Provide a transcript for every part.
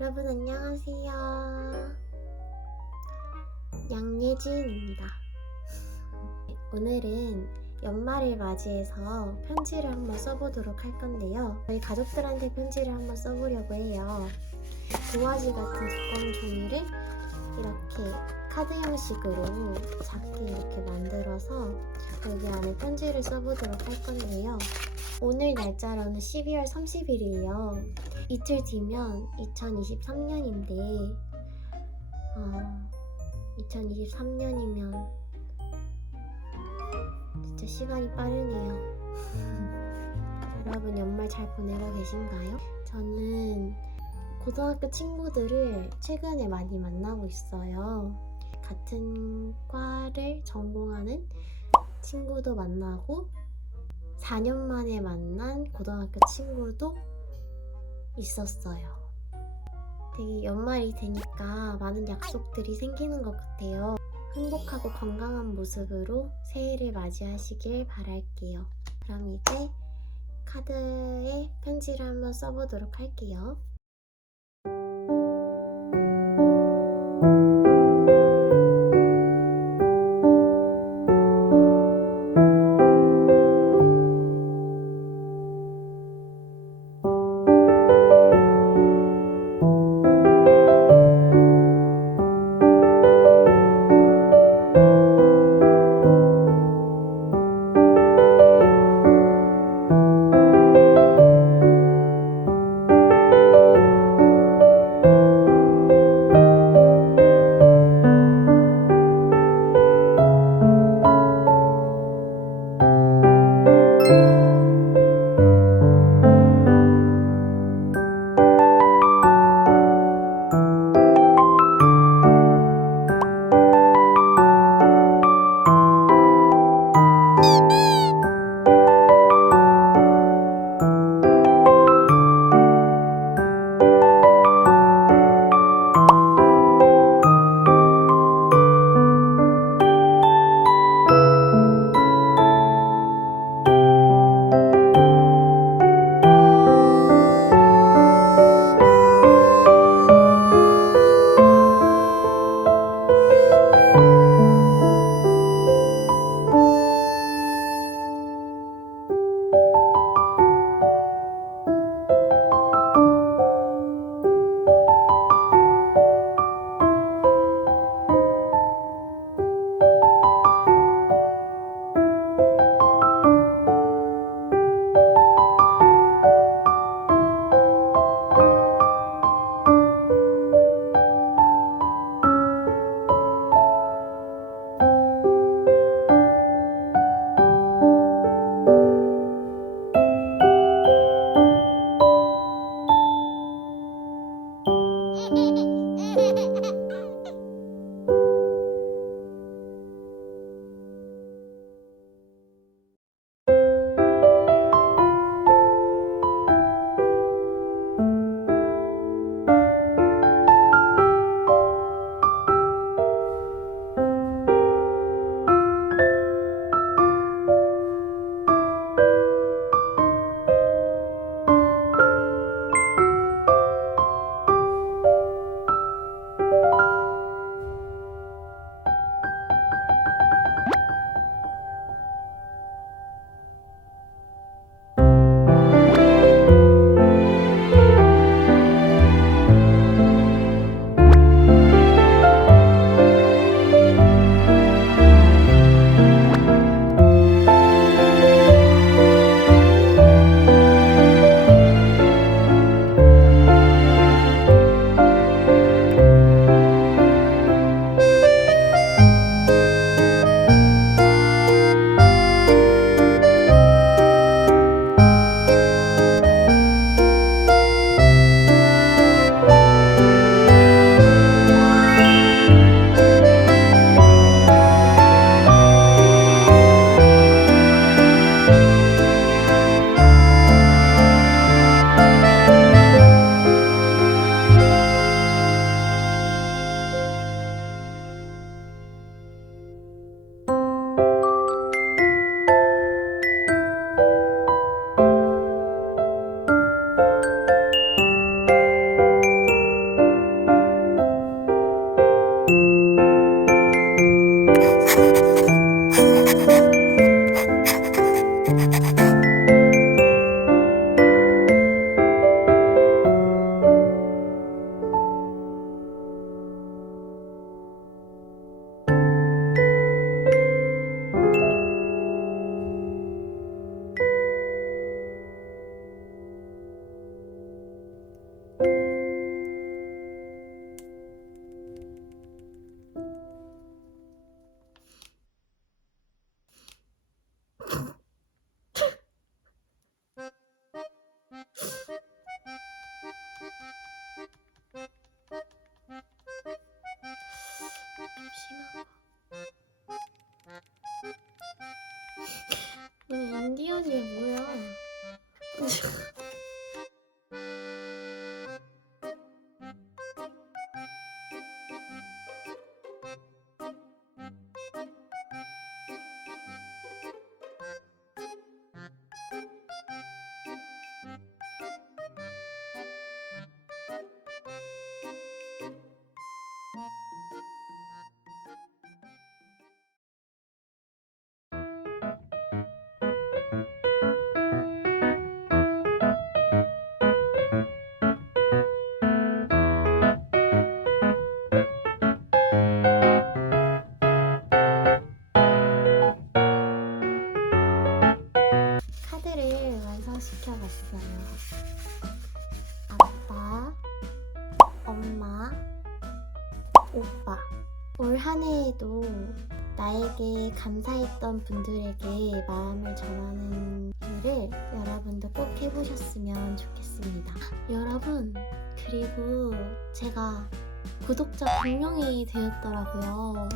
여러분 안녕하세요. 양예진입니다. 오늘은 연말을 맞이해서 편지를 한번 써보도록 할 건데요. 저희 가족들한테 편지를 한번 써보려고 해요. 도화지 같은 두꺼운 종이를 이렇게 카드 형식으로 작게 이렇게 만들어서 여기 안에 편지를 써보도록 할 건데요. 오늘 날짜로는 12월 30일이에요. 이틀 뒤면 2023년인데, 어, 2023년이면 진짜 시간이 빠르네요. 여러분 연말 잘 보내고 계신가요? 저는 고등학교 친구들을 최근에 많이 만나고 있어요. 같은 과를 전공하는 친구도 만나고 4년 만에 만난 고등학교 친구도 있었어요. 되게 연말이 되니까 많은 약속들이 생기는 것 같아요. 행복하고 건강한 모습으로 새해를 맞이하시길 바랄게요. 그럼 이제 카드에 편지를 한번 써보도록 할게요. Hehehehe 오빠. 올 한 해에도 나에게 감사했던 분들에게 마음을 전하는 일을 여러분도 꼭 해보셨으면 좋겠습니다. 여러분, 그리고 제가 구독자 100명이 되었더라고요.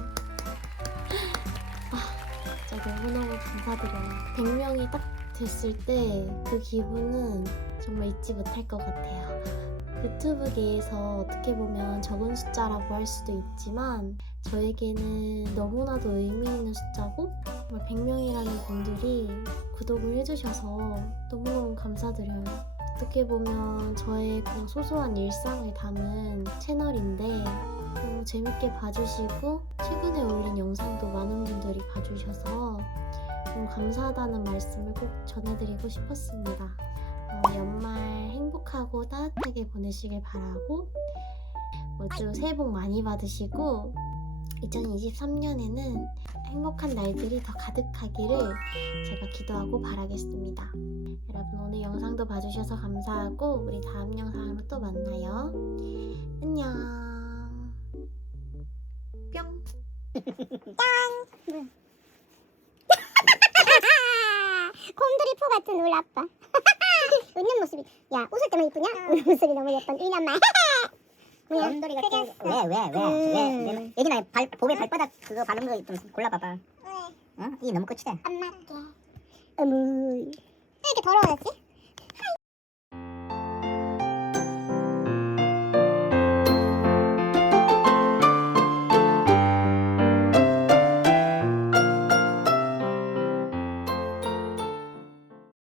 아, 진짜 너무너무 감사드려요. 100명이 딱 됐을 때 그 기분은 정말 잊지 못할 것 같아요. 유튜브계에서 어떻게 보면 적은 숫자라고 할 수도 있지만 저에게는 너무나도 의미 있는 숫자고 정말 100명이라는 분들이 구독을 해주셔서 너무너무 감사드려요. 어떻게 보면 저의 그냥 소소한 일상을 담은 채널인데 너무 재밌게 봐주시고 최근에 올린 영상도 많은 분들이 봐주셔서 너무 감사하다는 말씀을 꼭 전해드리고 싶었습니다. 어, 연말 행복하고 따뜻하게 보내시길 바라고 모두 새해 복 많이 받으시고 2023년에는 행복한 날들이 더 가득하기를 제가 기도하고 바라겠습니다. 여러분 오늘 영상도 봐주셔서 감사하고 우리 다음 영상으로 또 만나요. 안녕. 뿅. 곰돌이 포 같은 우리 아빠. 웃는 모습이. 야 웃을 때만 이쁘냐? 웃는 모습이 너무 예쁜. 뭐야? 곰돌이 같은. 왜왜 왜왜 예진아 발 몸에 발바닥 그거 바른 거좀 골라봐봐. 어? 이게 너무 끝이다. 엄마. 어머. 왜 이렇게 더러워졌지?